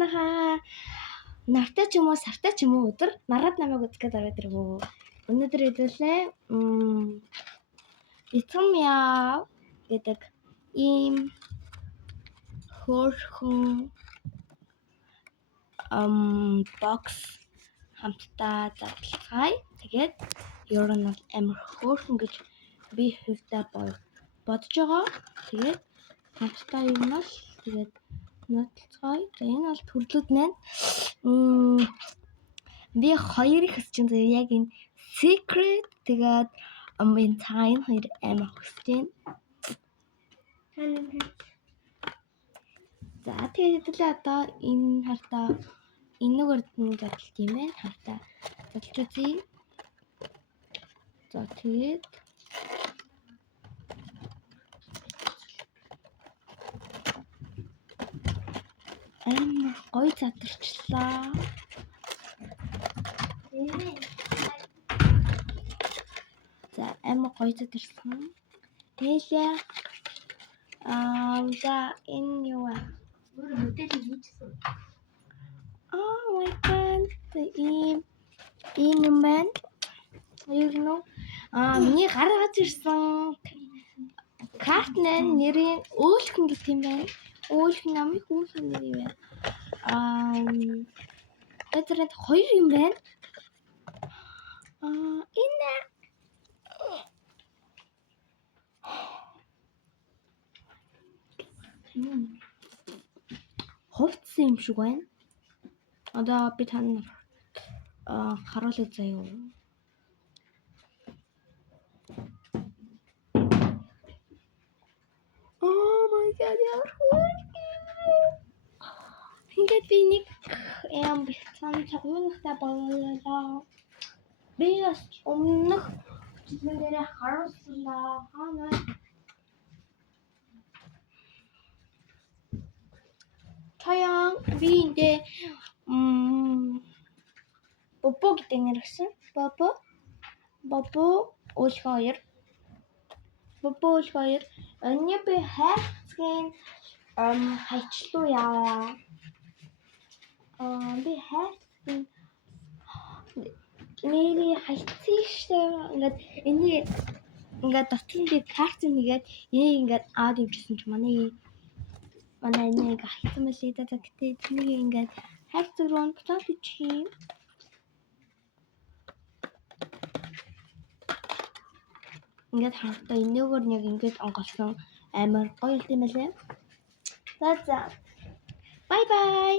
Нахаа нартай ч юм уу сартай ч юм уу өдөр нараад намайг үзгээд ороод ирвүү. Өнөөдөр хэдүүлээ эцэм яа гэдэг ийм хөөрхөн бокс хамтдаа зарлахай. Тэгээд ер нь бол амар хөөрхөн гэж би хувьдаа бодож байгаа. Тэгээд хамтдаа ер нь бол тэгээд нотлцгой. За энэ бол төрлүүд нэ. Би хоёр их хэсэж байгаа. Яг энэ secret тэгээд энэ time хоёр амар хүсэж байна. За тэгээд хэдүүлээ одоо энэ хартаа энэгээр нь задлт юм байна. Хартаа задлж үзье. За тэгээд амар гоё задарчлаа. За амар гоё задарсан. Тэгэлээ за энэ юу вэ? Өөр модельийг хийчихсэн. Oh my god. Ийм юм байна. Юу гэнэ? Миний гаргаж ирсэн карт нэрийн өөлхөн гэх юм байна. Өөлхөн намын хүүхэн нэр юм байна. Эдрээд хоёр юм байна. Энэ хувцсан юм шиг байна. Одоо би тань харуулъя заяа. Oh my god, яар хөөрхөн. Ингээд би нэг бяцхан цагуунахтай боллоо. Би бас өмнөх бичлэг дээр харуулсан да. Ханаа Чаян би энэ Бобо гэдэг нэр өгсөн. Бобо уулххоёр. Өнөө би хайцгийн хайчлуу яваа. Би хайцгийн нэрийг хайцсан шүү. Ингээд энийг ингээд дотлон би карт нэгээд энийг ингээд аваад явчихсан ч манай энийг хайцсан байлээ да. Тэгтээ энийг ингээд хайцаг руу буцаад ичих. Ингээд хартаа энэгээр нэг ингээд онгоцсон амар гоё юм байлээ. За. Bye bye.